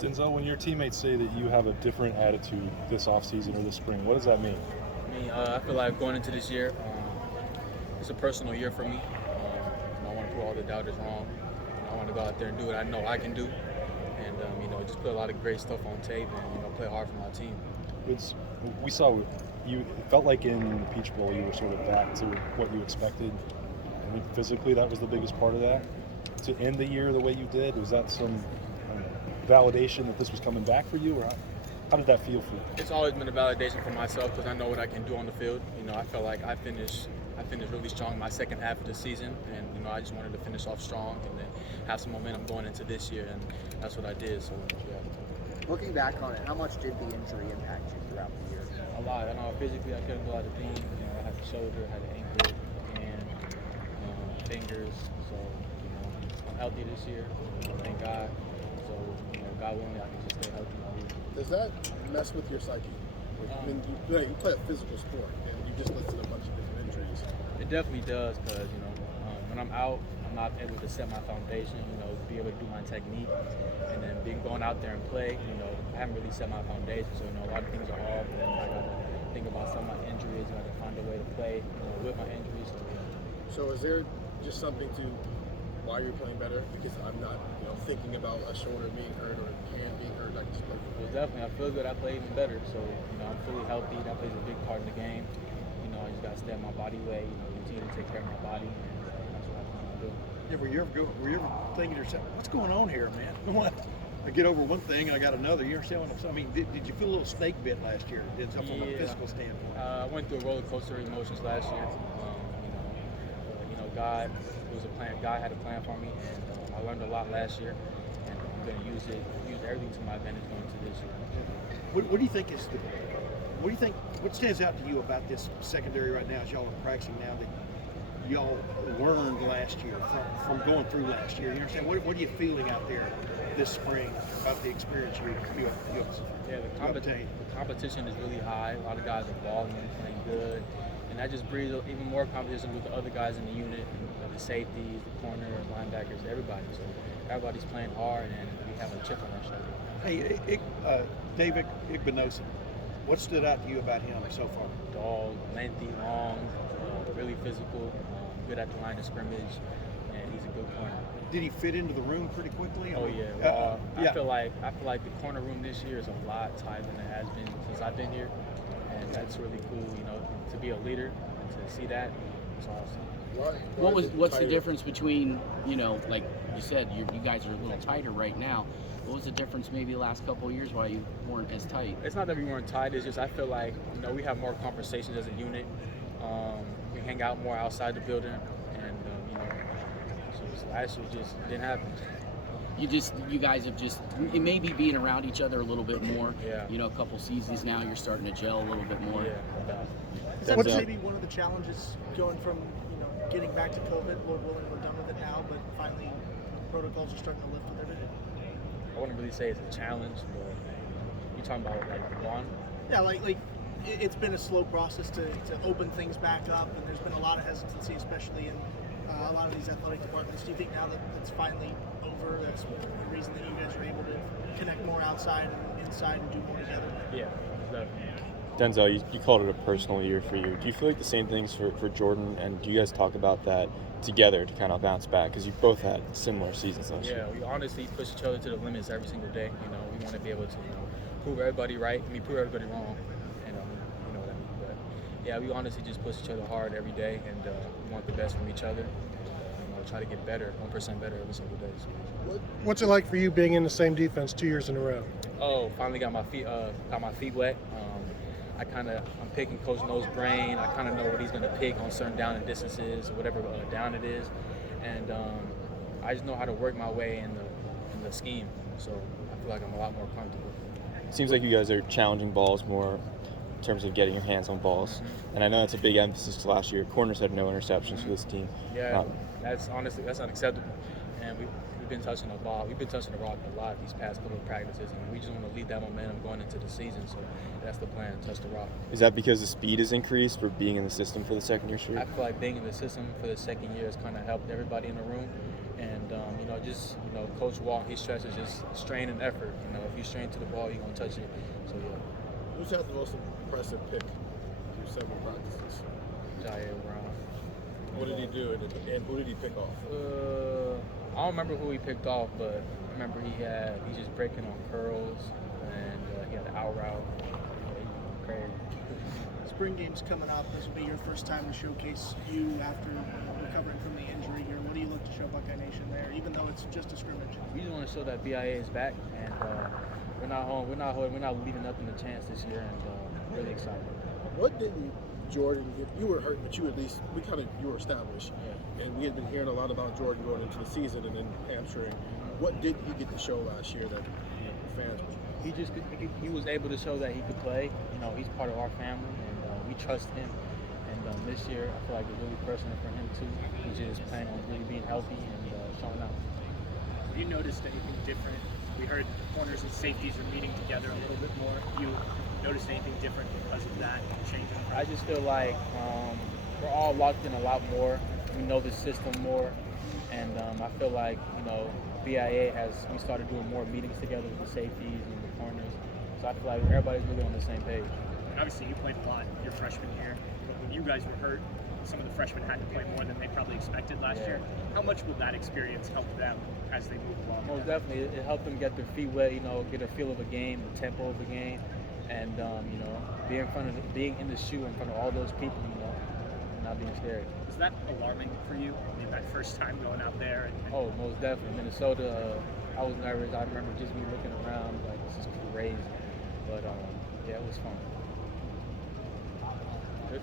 Denzel, when your teammates say that you have a different attitude this offseason or this spring, what does that mean? I feel like going into this year, it's a personal year for me. I want to prove all the doubters wrong. I want to go out there and do what I know I can do, and just put a lot of great stuff on tape and play hard for my team. We saw you. It felt like in the Peach Bowl you were sort of back to what you expected. I mean, physically, that was the biggest part of that. To end the year the way you did, was that some validation that this was coming back for you, or how did that feel for you? It's always been a validation for myself because I know what I can do on the field. I felt like I finished really strong my second half of the season, and I just wanted to finish off strong and then have some momentum going into this year, and that's what I did. So yeah. Looking back on it, how much did the injury impact you throughout the year? A lot. Physically I couldn't go out of things. I had the shoulder, I had the ankle, and fingers. So I'm healthy this year. Thank God. So God willing, I can just stay healthy all year. Does that mess with your psyche? When you play a physical sport and you just listed a bunch of different injuries. It definitely does because when I'm out, I'm not able to set my foundation. Be able to do my technique, and then going out there and play. I haven't really set my foundation, so a lot of things are off. And I got to think about some of my injuries. I got to find a way to play with my injuries. So is there just something to why you're playing better? Because I'm not thinking about a shoulder being hurt or hand being hurt. I just play football. Well, definitely, I feel good. I play even better. So I'm fully healthy. That plays a big part in the game. I just got to stay on my body weight. Continue to take care of my body, and that's what I plan on doing. Yeah, were you ever thinking to yourself, what's going on here, man? I get over one thing and I got another. You understand what I'm saying? I mean, did you feel a little snake bit last year? Did something from a physical standpoint? I went through a roller coaster of emotions last year. God was a plan. God had a plan for me, and I learned a lot last year, and I'm going to use everything to my advantage going into this year. What do you think what stands out to you about this secondary right now as y'all are practicing now that y'all learned last year from going through last year? You understand? What are you feeling out there this spring about the experience you obtained? The competition is really high. A lot of guys are balling and playing good. And that just breeds even more competition with the other guys in the unit, the safeties, the corner, linebackers, everybody. So everybody's playing hard, and we have a chip on our shoulder. Hey, David Igbinosun, what stood out to you about him so far? Dog, lengthy, long, really physical, good at the line of scrimmage, and he's a good corner. Did he fit into the room pretty quickly? Oh yeah. I feel like the corner room this year is a lot tighter than it has been since I've been here. And that's really cool, to be a leader and to see that. It's awesome. What's the difference between, like you said, you guys are a little tighter right now. What was the difference maybe the last couple of years why you weren't as tight? It's not that we weren't tight. It's just I feel like we have more conversations as a unit. We hang out more outside the building, and so last year just didn't happen. You guys have just maybe being around each other a little bit more. Yeah. A couple seasons now, you're starting to gel a little bit more. Yeah. Is that maybe one of the challenges going from getting back to COVID? Lord willing, we're done with it now, but finally protocols are starting to lift with everything. I wouldn't really say it's a challenge, but you're talking about like one. Yeah, like it's been a slow process to open things back up, and there's been a lot of hesitancy, especially in a lot of these athletic departments. Do you think now that it's finally over, that's the reason that you guys are able to connect more outside and inside and do more together? Yeah, definitely. Denzel, you called it a personal year for you. Do you feel like the same things for Jordan, and do you guys talk about that together to kind of bounce back? Because you both had similar seasons last year. Yeah, we honestly push each other to the limits every single day. We want to be able to prove everybody right, prove everybody wrong. And you know what I mean. But yeah, we honestly just push each other hard every day, and we want the best from each other. Try to get better, 1% better every single day. So. What's it like for you being in the same defense 2 years in a row? Oh, finally got my feet wet. I'm picking Coach No's brain. I kind of know what he's going to pick on certain down and distances, whatever down it is, and I just know how to work my way in the scheme. So I feel like I'm a lot more comfortable. It seems like you guys are challenging balls more in terms of getting your hands on balls, and I know that's a big emphasis last year. Corners had no interceptions for this team. Yeah, that's unacceptable, and we've been touching the ball. We've been touching the rock a lot these past couple of practices, and we just want to lead that momentum going into the season. So that's the plan: touch the rock. Is that because the speed has increased for being in the system for the second year straight? I feel like being in the system for the second year has kind of helped everybody in the room, and just Coach Wall, he stresses just strain and effort. If you strain to the ball, you're gonna touch it. So yeah. Who's had the most impressive pick through several practices? Jair Brown. What did he do, and who did he pick off? I don't remember who he picked off, but I remember he's just breaking on curls, and he had an out route. Crazy. Spring game's coming up. This will be your first time to showcase you after recovering from the injury here. What do you look to show Buckeye Nation there, even though it's just a scrimmage? We just want to show that BIA is back, and we're not home. We're not leaving nothing to chance this year, and really excited. What didn't Jordan get? You were hurt, but you were established. Yeah. And we had been hearing a lot about Jordan going into the season and then hamstring. What did he get to show last year that fans were? He was able to show that he could play. He's part of our family, and we trust him. And this year, I feel like it's really personal for him too. He's just planning on really being healthy and showing out. Have you noticed anything different? We heard corners and safeties are meeting together a little bit more. Have you noticed anything different because of that change? I just feel like we're all locked in a lot more. We know the system more, and I feel like BIA we started doing more meetings together with the safeties and the corners. So I feel like everybody's really on the same page. Obviously, you played a lot your freshman year. But when you guys were hurt, some of the freshmen had to play more than they probably expected last year. How much will that experience help them as they move along? Most definitely, it helped them get their feet wet. Get a feel of the game, the tempo of the game, and being in the shoe in front of all those people. Not being scared. Is that alarming for you? I mean, that first time going out there? Oh, most definitely. Minnesota, I was nervous. I remember just me looking around like, this is crazy. But, yeah, it was fun. Good.